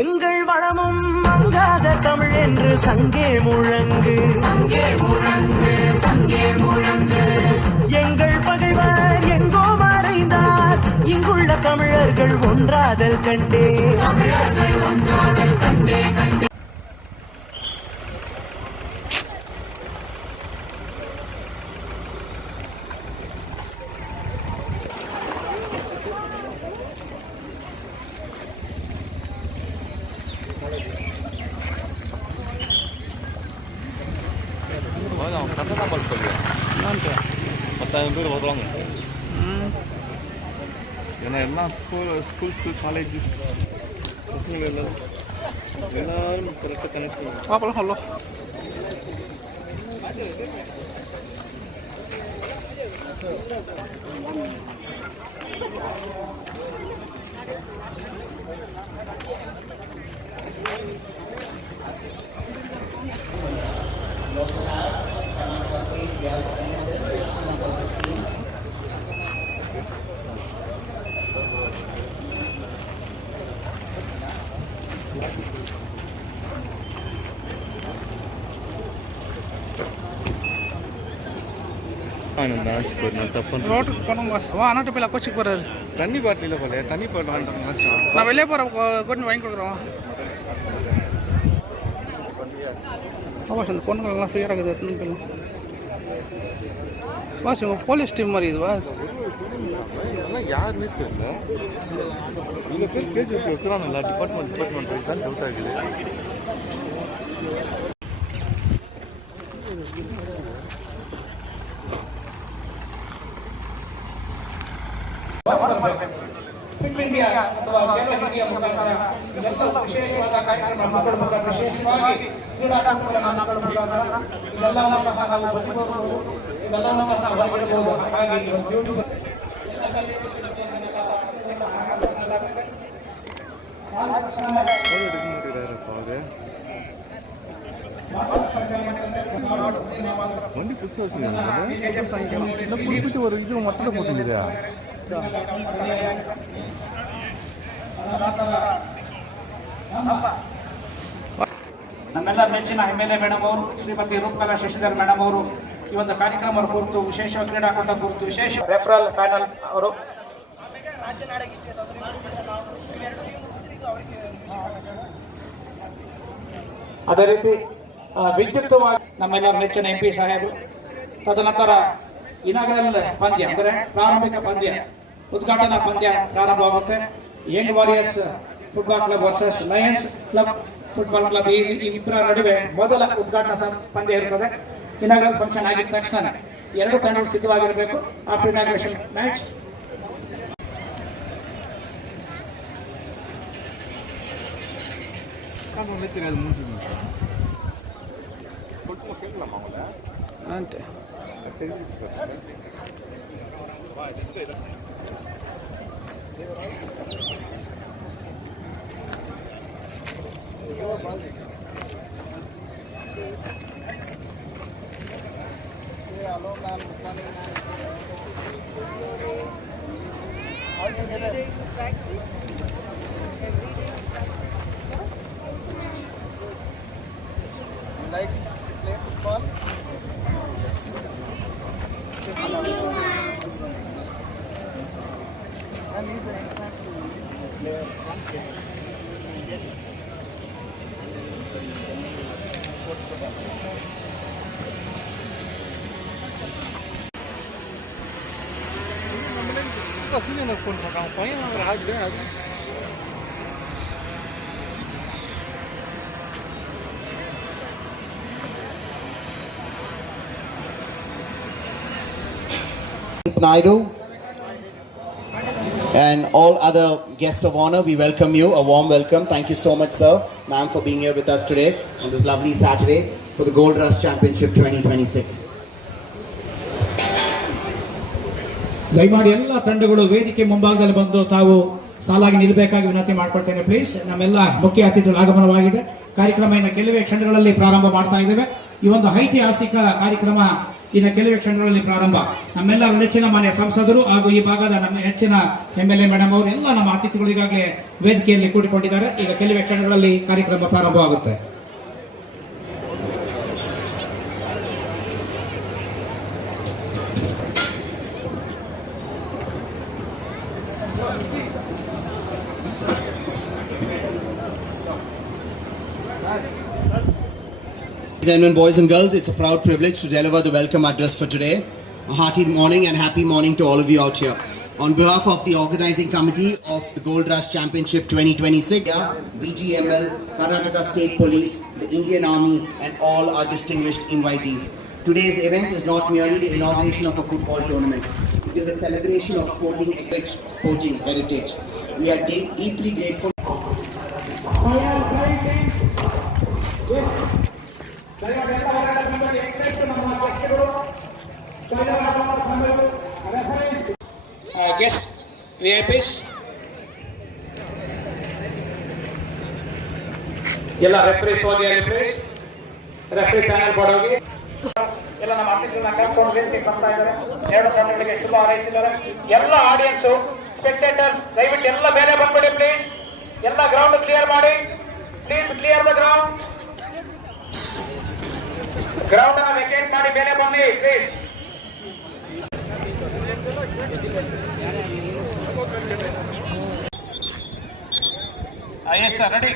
எங்கள் வளமும் மங்காத தமிழ் என்று சங்கே முழங்கு, சங்கே முழங்கு, சங்கே முழங்கு. எங்கள் பகைவர் எங்கோ மறைந்தார், இங்குள்ள தமிழர்கள் ஒன்றாதல் கண்டே, தமிழர்கள் ஒன்றாதல் கண்டே கண்டே. கரெக்டாக பார்த்து சொல்லுவேன். 10,000 பேர் வருவாங்க. ஏன்னா எல்லாம் ஸ்கூல்ஸு காலேஜஸ் பசங்கள் எல்லாரும் கரெக்டாக கனெக்ட் பண்ணுவோம். பார்க்கலாம் ஹலோ ரோட்டுக்கு போனோம் பாஸ். வா அண்ணாட்ட போய் கோச்சிக்கு போகிறாரு. தண்ணி பாட்டில் போல தண்ணி பாட்டில் வாங்கிட்டு நான் வெளியே போகிறேன், கொண்டு வாங்கி கொடுக்குறோம். பாஸ் அந்த பொண்ணுங்களெல்லாம் ஃப்ரீயாக இருக்குது, எடுத்துன்னு போயிடலாம். பாஸ் இவங்க போலீஸ் டீம் மாதிரி இது பாஸ். யாருன்னே தெரியல. இவ்வளோ பேர் கேஜி வைக்கிறாங்க. எல்லா டிபார்ட்மெண்ட் தான் டவுட் ஆகுது. ಇಂಡಿಯಾ ಅಥವಾ ಇಂಡಿಯಾ ಮುಖಾಂತರ ಇದೆಲ್ಲ ವಿಶೇಷವಾದ ಕಾರ್ಯಕ್ರಮ ಮಕ್ಕಳ ಮುಖಾಂತರ ವಿಶೇಷವಾಗಿ ಕ್ರೀಡಾಪಟುಗಳ ಮಕ್ಕಳ ಮುಖಾಂತರ ಇದೆಲ್ಲವೂ ಸಹ ನಾವು ಬದುಕಬಹುದು, ಇವೆಲ್ಲವೂ ಸಹ ಹೊರಗಿಡಬಹುದು. ಹಾಗಾಗಿ வண்டி புதுசாக குறிப்பிட்டு ஒரு இது மொத்தத்தை போட்டுங்குதா? ನಮ್ಮೆಲ್ಲರ ನೆಚ್ಚಿನ MLA ಮೇಡಮ್ ಅವರು ಶ್ರೀಮತಿ ರೂಪಕಲಾ ಶಶಿಧರ್ ಮೇಡಮ್ ಅವರು ಈ ಒಂದು ಕಾರ್ಯಕ್ರಮದ ಕುರಿತು ವಿಶೇಷ ಕ್ರೀಡಾಕೂಟ ಕುರಿತು ವಿಶೇಷ ರೆಫರಲ್ ಪ್ಯಾನಲ್ ಅವರು ಅದೇ ರೀತಿ ವಿದ್ಯುಕ್ತವಾಗಿ ನಮ್ಮೆಲ್ಲರ ನೆಚ್ಚಿನ MP ಸಾಹೇಬರು. ತದನಂತರ ಇನಾಗ್ರಲ್ ಪಂದ್ಯ ಅಂದರೆ ಪ್ರಾರಂಭಿಕ ಪಂದ್ಯ, ಉದ್ಘಾಟನಾ ಪಂದ್ಯ ಪ್ರಾರಂಭವಾಗುತ್ತೆ. Young warriors football club versus lions club football club ಈ ಇಬ್ಬರ ನಡುವೆ ಮೊದಲ ಉದ್ಘಾಟನಾ ಪಂದ್ಯ ಇರುತ್ತದೆ. ಇನಾಗ್ರಲ್ ಫಂಕ್ಷನ್ ಆಗಿದ ತಕ್ಷಣ ಎರಡು ತಂಡಗಳು ಸಿದ್ಧವಾಗಿರಬೇಕು. ಆಫ್ಟರ್ ಇನಾಗ್ರೇಷನ್ ಮ್ಯಾಚ್ ಅಂತೆ like play football? And he's an international player. Naidu and all other guests of honor, we welcome you. A warm welcome. Thank you so much, sir, ma'am, for being here with us today on this lovely Saturday for the Gold Rush Championship 2026. ದಯಮಾಡಿ ಎಲ್ಲ ತಂಡಗಳು ವೇದಿಕೆ ಮುಂಭಾಗದಲ್ಲಿ ಬಂದು ತಾವು ಸಾಲಾಗಿ ನಿಲ್ಲಬೇಕಾಗಿ ವಿನಂತಿ ಮಾಡ್ಕೊಳ್ತೇನೆ ಪ್ಲೀಸ್. ನಮ್ಮೆಲ್ಲ ಮುಖ್ಯ ಅತಿಥಿಗಳ ಆಗಮನವಾಗಿದೆ. ಕಾರ್ಯಕ್ರಮ ಇನ್ನು ಕೆಲವೇ ಕ್ಷಣಗಳಲ್ಲಿ ಪ್ರಾರಂಭ ಮಾಡ್ತಾ ಇದ್ದೇವೆ. ಈ ಒಂದು ಐತಿಹಾಸಿಕ ಕಾರ್ಯಕ್ರಮ ಇನ್ನು ಕೆಲವೇ ಕ್ಷಣಗಳಲ್ಲಿ ಪ್ರಾರಂಭ. ನಮ್ಮೆಲ್ಲರ ನೆಚ್ಚಿನ ಮಾನ್ಯ ಸಂಸದರು ಹಾಗೂ ಈ ಭಾಗದ ನಮ್ಮ ನೆಚ್ಚಿನ MLA ಮೇಡಮ್ ಅವರು ಎಲ್ಲ ನಮ್ಮ ಅತಿಥಿಗಳು ಈಗಾಗಲೇ ವೇದಿಕೆಯಲ್ಲಿ ಕೂಡಿಕೊಂಡಿದ್ದಾರೆ. ಈಗ ಕೆಲವೇ ಕ್ಷಣಗಳಲ್ಲಿ ಕಾರ್ಯಕ್ರಮ ಪ್ರಾರಂಭವಾಗುತ್ತೆ. Ladies and gentlemen, boys and girls, it's a proud privilege to deliver the welcome address for today. A hearty morning and happy morning to all of you out here. On behalf of the organizing committee of the Gold Rush Championship 2026, BGML, Karnataka State Police, the Indian Army and all our distinguished invitees. Today's event is not merely the inauguration of a football tournament. It is a celebration of sporting heritage. We are deeply grateful. Guest VIPs ಎಲ್ಲ ರೆಫರೀಸ್ ಹೋಗಿ ಅಲ್ಲಿ please referee panel ಕೊಡೋಗಿ ಎಲ್ಲ ನಮ್ಮ ಅತಿಥಿಗಳನ್ನ ಕರ್ಕೊಂಡು ವೇದಿಕೆಗೆ ಬರ್ತಾ ಇದ್ದಾರೆ. ಎರಡು ತಂಡಗಳಿಗೆ ಶುಭ ಹಾರೈಸಿದ್ದಾರೆ. ಎಲ್ಲ ಆಡಿಯನ್ಸ್ ಸ್ಪೆಕ್ಟೇಟರ್ಸ್ ದಯವಿಟ್ಟು ಎಲ್ಲ ಮೇಲೆ ಬಂದ್ಬಿಡಿ ಪ್ಲೀಸ್. ಎಲ್ಲ ಗ್ರೌಂಡ್ ಕ್ಲಿಯರ್ ಮಾಡಿ ಪ್ಲೀಸ್. ಕ್ಲಿಯರ್ ದ ಗ್ರೌಂಡ್ ಅನ್ನ ವೆಕೇಟ್ ಮಾಡಿ ಮೇಲೆ ಬನ್ನಿ please. Yes sir, ready.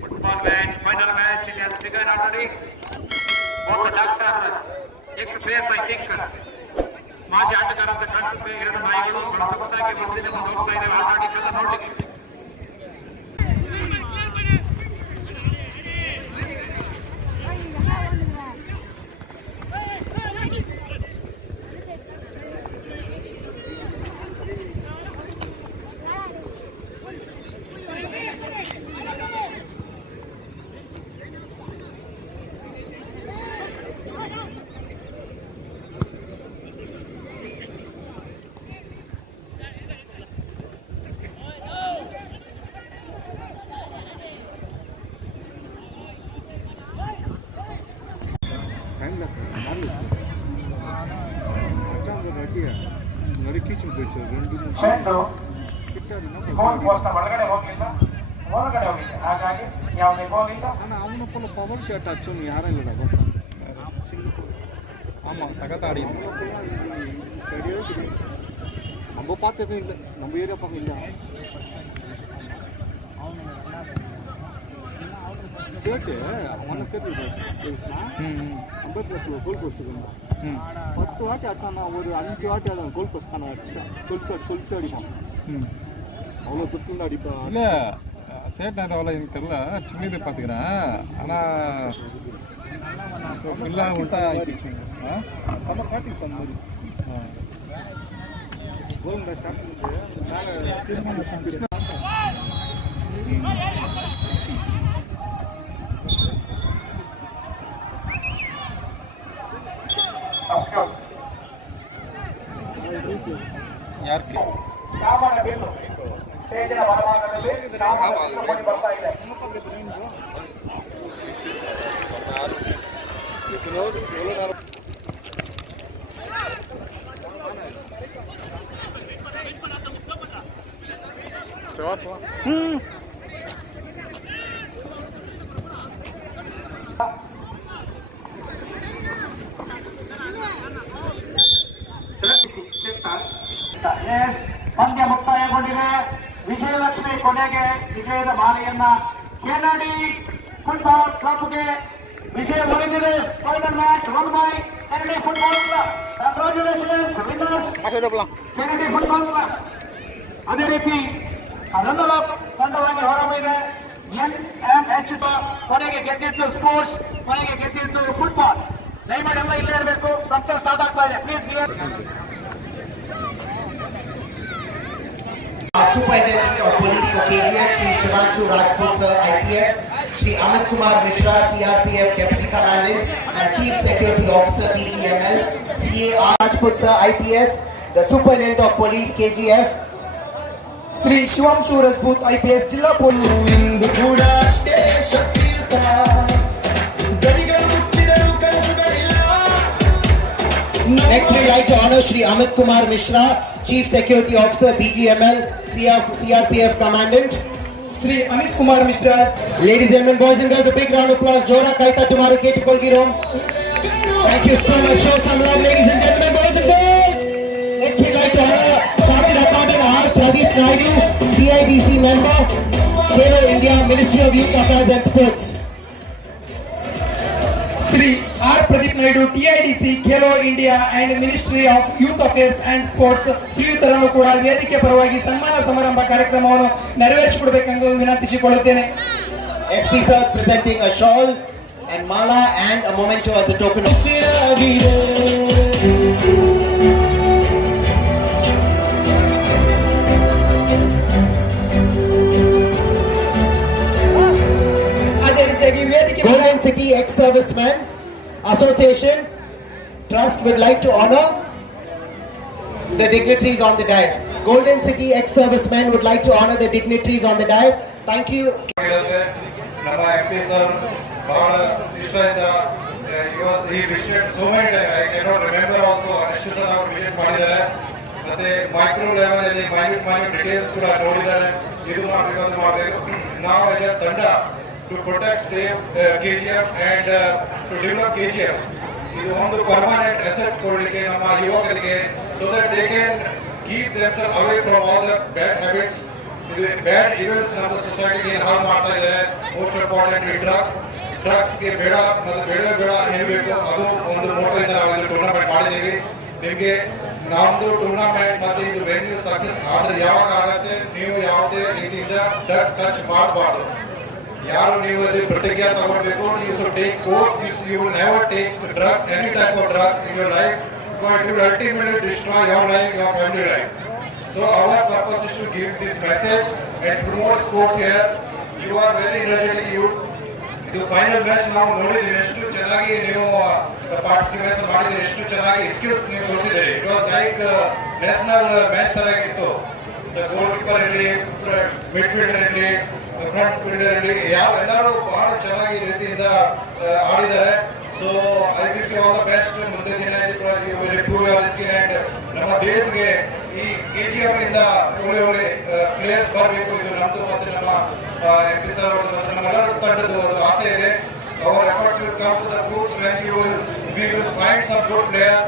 Football match, final match, it has begun already. Both the ducks are ex-players, I think. ಮಾಜಿ ಆಟಗಾರಂತ ಕಾಣಿಸುತ್ತೆ. ಎರಡು ನಾಯಿಗಳು ಬಹಳ ಸೊಗಸಾಗಿ ಮುಂದೆ ಹೋಗ್ತಾ ಇದ್ದಾವೆ ಆಟ ಆಡಿಕೆಲ್ಲ ನೋಡ್ಲಿಕ್ಕೆ. ಚೆಂಡು ಗೋಲ್ ಪೋಸ್ಟ್ ಒಳಗಡೆ ಹೋಗ್ಲಿಲ್ಲ, ಹೊರಗಡೆ ಹೋಗಿದೆ. ಹಾಗಾಗಿ ಯಾವುದೇ ಗೋಲ್ ಇಲ್ಲ. அவனை போல பவர் ஷர்ட் அச்சோன்னு யாரும் இல்லைடா பஸ். ஆமாம் சகத்த ஆடி நம்ம பார்த்ததே இல்லை, நம்ம ஏரியா பக்கம் இல்லை. ஷர்ட்டு அவனை சேர்த்து அம்பேத்கர் கோல் போஸ்ட் இருந்தான். 10 வாட்டி அடிச்சானா, ஒரு 5 வாட்டி அதான் கோல் போஸ்ட் தானே அடிச்சேன். சொல்லிட்டு அடிப்பான். அவ்வளோ திருத்தம் அடிப்பான். இல்லை சேட் அவ்வளோ எனக்கு தெரியல, சின்னது பார்த்துக்கிறேன். ஆனால் ஃபுல்லாக உள்ட்டா ஆகிடுச்சு. நம்ம காட்டிச்சு அந்த மாதிரி கோல் ஸ்டார்ட் மேலே கிருஷ்ணா ಯಾರಿಗೆ ಸ್ಟೇಜಿನ ಹೊರಭಾಗದಲ್ಲಿ ಬರ್ತಾ ಇದೆ. ಪಂದ್ಯ ಮುಕ್ತಾಯಗೊಂಡಿದೆ. ವಿಜಯಲಕ್ಷ್ಮಿ ಕೊನೆಗೆ ವಿಜಯದ ಮಾಲೆಯನ್ನ ಕೆನಡಿ ಫುಟ್ಬಾಲ್ ಕ್ಲಬ್ಗೆ ವಿಜಯ ಒಲಿದಿದೆ. Final match won by Kennedy football club. Congratulations winners Kennedy football club. ಅದೇ ರೀತಿ ರನ್ನರ್ ತಂಡವಾಗಿ ಹೊರಬಿದೆ NMH. ಕೊನೆಗೆ ಗೆದ್ದಿತ್ತು ಸ್ಪೋರ್ಟ್ಸ್, ಕೊನೆಗೆ ಗೆದ್ದಿತ್ತು ಫುಟ್ಬಾಲ್. ದಯಮಾಡಿ ಎಲ್ಲ ಇಲ್ಲೇ ಇರಬೇಕು. ಫಂಕ್ಷನ್ ಸ್ಟಾರ್ಟ್ ಆಗ್ತಾ ಇದೆ. Please be Superintendent of Police for KGF, Shri Shivanshu Rajput Sir, IPS, Shri Amit Kumar Mishra, CRPF Deputy Commandant and Chief Security Officer, DGML, CA Rajput Sir, IPS, the Superintendent of Police, KGF, Shri Shivanshu Rajput IPS ಜಿಲ್ಲಾ police. ಇಂದು ಕೂಡ ಅಷ್ಟೇ ಶಕ್ತಿಯುತ ಗಡಿಗಳು ಮುಚ್ಚಿದರೂ ಕನಸುಗಳಿಲ್ಲ. Next, we'd like to honor Shri Amit Kumar Mishra, Chief Security Officer, BGML, CRPF Commandant. Shri ಅಮಿತ್ ಕುಮಾರ್ Mishra. Ladies and gentlemen, boys and girls, a big round of applause. Jora Kaita Tumaru Ketu Kolgiro. Thank you so much. Show some love, ladies and gentlemen, boys and girls. Next, we'd like to honor Chartered Accountant R. Pradeep Naidu, PIDC member, Hero India, Ministry of Youth Affairs and Sports. Shri R Pradeep Naidu, TIDC, Khelo India and ministry of youth affairs and sports ಶ್ರೀಯುತರನ್ನು ಕೂಡ ವೇದಿಕೆ ಪರವಾಗಿ ಸನ್ಮಾನ ಸಮಾರಂಭ ಕಾರ್ಯಕ್ರಮವನ್ನು ನೆರವೇರಿಸಿಕೊಡಬೇಕೆಂದು ವಿನಂತಿಸಿಕೊಳ್ಳುತ್ತೇನೆ. SP sir is presenting a shawl and mala and a memento as a token of ಅದೇ ರೀತಿಯಾಗಿ ವೇದಿಕೆ Golden City Ex-Servicemen Association Trust would like to honor the dignitaries on the dais. Golden City Ex-Servicemen would like to honor the dignitaries on the dais. Thank you. ಇರುತ್ತೆ. ನಮ್ಮ MP sir ಬಹಳ ಇಷ್ಟದಿಂದ he visited so many times. I cannot remember also ಎಷ್ಟು ಸಲ ಅವರು visit ಮಾಡಿದ್ದಾರೆ. ಮತ್ತೆ micro level ಅಲ್ಲಿ ಮೈನ್ಯೂಟ್ ಡಿಟೇಲ್ಸ್ ಕೂಡ ನೋಡಿದ್ದಾರೆ. ಇದು ಮಾಡಬೇಕು ಅದು ಮಾಡಬೇಕು. ನಾವು ಆಸ್ ಎ ತಂಡ to protect save KGF and to develop KGF. ಇದು ಒಂದು ಪರ್ಮನೆಂಟ್ ಅಸೆಟ್ ಕೊಡಲಿಕ್ಕೆ ನಮ್ಮ ಯುವಕರಿಗೆ so that they can keep themselves away from all the bad habits. ಇದು ಬ್ಯಾಡ್ ಇವೆಂಟ್ಸ್ ನಮ್ಮ ಸೊಸೈಟಿಗೆ ಹಾಳು ಮಾಡ್ತಾ ಇದ್ದಾರೆ. ಮೋಸ್ಟ್ ಇಂಪಾರ್ಟೆಂಟ್ ಡ್ರಗ್ಸ್ಗೆ ಬೇಡ ಮತ್ತು ಬೇಡ ಏನ್ಬೇಕು ಅದು ಒಂದು ಮೋಟೋಯಿಂದ ನಾವು ಇದು ಟೂರ್ನಮೆಂಟ್ ಮಾಡಿದ್ದೀವಿ. ನಿಮಗೆ ನಮ್ದು ಟೂರ್ನಮೆಂಟ್ ಮತ್ತು ಇದು ವೆನ್ಯೂ ಸಕ್ಸಸ್ ಆದ್ರೆ ಯಾವಾಗ ಆಗತ್ತೆ ನೀವು ಯಾವುದೇ ರೀತಿಯಿಂದ ಟಚ್ ಮಾಡಬಾರ್ದು. ಯಾರು ನೀವು ಅದೇ ಪ್ರತಿಜ್ಞೆ ತಗೊಳ್ಬೇಕು. You should take oath. You will never take drugs, any type of drugs in your life. It will ultimately destroy your life, your family life. So our purpose is to give this message and promote sports here. You are very energetic youth. ಇದು final match ನಾವು ನೋಡಿದ್ದೀವಿ. ಎಷ್ಟು ಚೆನ್ನಾಗಿ ನೀವು ಪಾರ್ಟಿಸಿಪೇಟ್ ಮಾಡಿದ್ದೀರಿ, ಎಷ್ಟು ಚೆನ್ನಾಗಿ skills ನೀವು ತೋರಿಸಿದ್ದೀರಿ. It was like national match ತರ ಇತ್ತು. ಸೊ ಗೋಲ್ ಕೀಪರ್ ಇರಲಿ, ಮಿಡ್ ಫೀಲ್ಡರ್ ಇರಲಿ, ಫ್ರಂಟ್ ಫೀಲ್ಡರ್ ಇರಲಿ, ಎಲ್ಲರೂ ಬಹಳ ಚೆನ್ನಾಗಿ ರೀತಿಯಿಂದ ಆಡಿದ್ದಾರೆ. So I wish you all the best. ಮುಂದೆ ದಿನ you will improve your skill and ನಮ್ಮ ದೇಶಕ್ಕೆ ಈ KGF ಇಂದ ಒಳ್ಳೆ ಪ್ಲೇಯರ್ಸ್ ಬರಬೇಕು. ಇದು ನಮ್ದು ಮತ್ತು ನಮ್ಮ MP ಸರ್ ಅವರದ್ದು ಮತ್ತು ನಮ್ಮೆಲ್ಲರ ತಂಡದ ಆಸೆ ಇದೆ. Our efforts will come to the fruits when we will find some good players.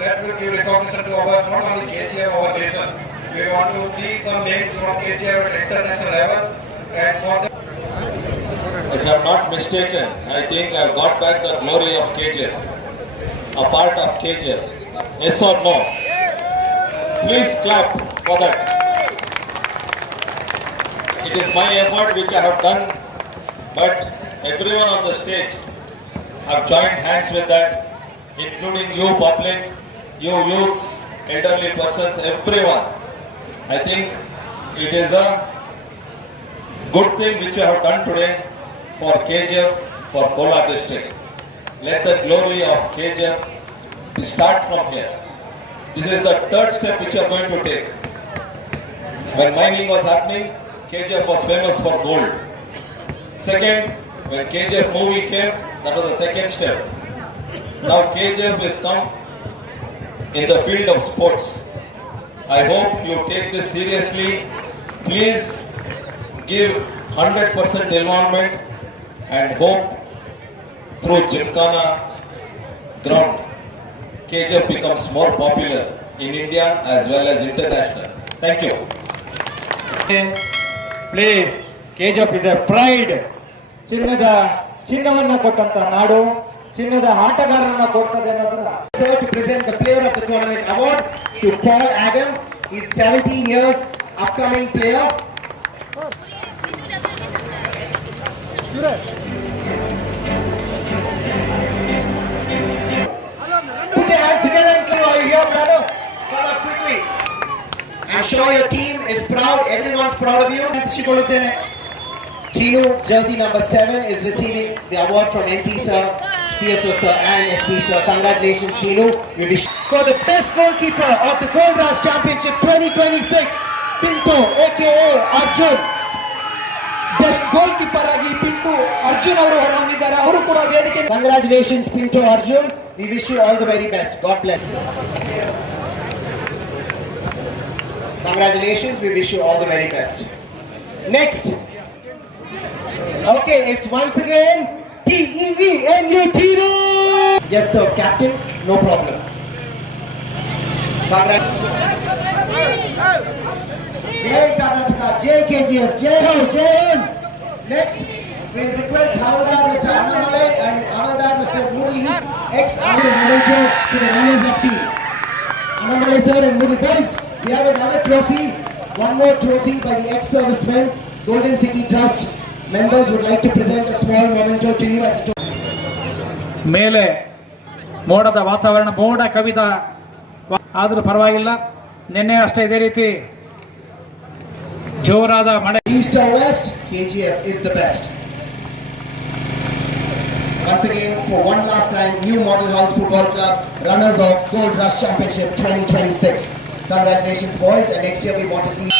That will give recognition to our not only KGF, our nation. We want to see some names from KGF at international level, and for that. If I'm not mistaken, I think I've got back the glory of KGF, a part of KGF. Yes or no? Please clap for that. It is my effort which I have done, but everyone on the stage have joined hands with that, including you public, you youths, elderly persons, everyone. I think it is a good thing which you have done today for KGF, for Kolar district. Let the glory of KGF start from here. This is the third step which you are going to take. When mining was happening, KGF was famous for gold. Second, when KGF movie came, that was the second step. Now KGF is come in the field of sports. I hope you take this seriously. Please give 100% involvement and hope through Gymkhana ground KGF becomes more popular in India as well as international. Thank you. Please KGF is a pride. ಚಿನ್ನವನ್ನ ಕೊಟ್ಟಂತ ನಾಡು, ಚಿನ್ನದ ಆಟಗಾರರನ್ನ ಕೊಡ್ತದೆ ಅನ್ನೋದನ್ನ. Sir, to present the player of the tournament award to Paul Adam. He's 17 years, upcoming player. Put your hands together and clap. Are you here, brother? Come up quickly. I'm sure your team is proud. Everyone's proud of you. Chinu, jersey number 7, is receiving the award from MP sir, CSO sir and SP sir. Congratulations, Chinu. We wish for the best goalkeeper of the Gold Rush Championship 2026. Pintu aka Arjun. Best goalkeeper ಆಗಿ ಪಿಂಟು ಅರ್ಜುನ್ ಅವರು ಹೊರಹೊಮ್ಮಿದ್ದಾರೆ. ಅವರು ಕೂಡ ವೇದಿಕೆ. Congratulations, Pinto Arjun. We wish you all the very best. God bless. Congratulations. We wish you all the very best. Next. Okay, it's once again TEENUTV. Yes, the captain. No problem. Jai Karnataka, Jai KGF, Jai Ho, Jai Hind. Next, we'll request Havaldar Mr. Annamalai and Havaldar Mr. Murli, ex-Army memento to the runners-up team. Annamalai sir and Murli boys, we have another trophy, one more trophy by the ex-servicemen. Golden City Trust members would like to present a small memento to you as a ಮೇಲೆ ಮೋಡದ ವಾತಾವರಣ, ಮೋಡ ಕವಿದ ಆದರೂ ಪರವಾಗಿಲ್ಲ. ನಿನ್ನೆ ಅಷ್ಟೇ ಇದೇ ರೀತಿ ಜೋರಾದ ಮಳೆ. East or West, KGF is the best. Once again, for one last time, New Model House Football Club, runners of Gold Rush Championship 2026. Congratulations, boys, and next year we want to see.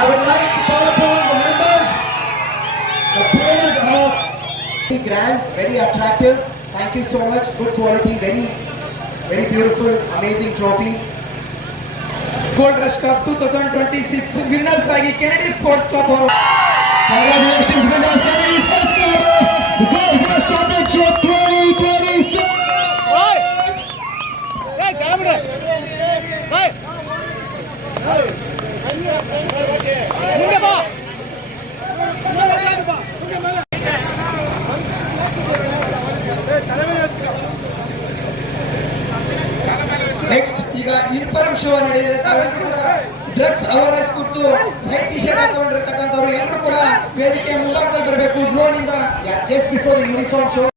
I would like to call upon the members, the players of the grand, very attractive. Thank you so much. Good quality, very, very beautiful, amazing trophies. Gold rush cup 2026 ವಿನ್ನರ್ಸ್ ಆಗಿ Kennedy sports club ಅವರು. Congratulations, winners, Kennedy Sports Club of the Gold Rush Championship 2026. ನೆಕ್ಸ್ಟ್ ಈಗ inform show ನಡೆದಿದೆ. ತಾವೆಲ್ಲರೂ ಕೂಡ drugs awareness ಕುರಿತು white T shirt ಹಾಕೊಂಡಿರ್ತಕ್ಕಂಥವ್ರು ಎಲ್ಲರೂ ಕೂಡ ವೇದಿಕೆ ಮುಂಭಾಗದಲ್ಲಿ ಬರಬೇಕು. ಡ್ರೋನ್ ಇಂದ Yeah, just before the uniform show.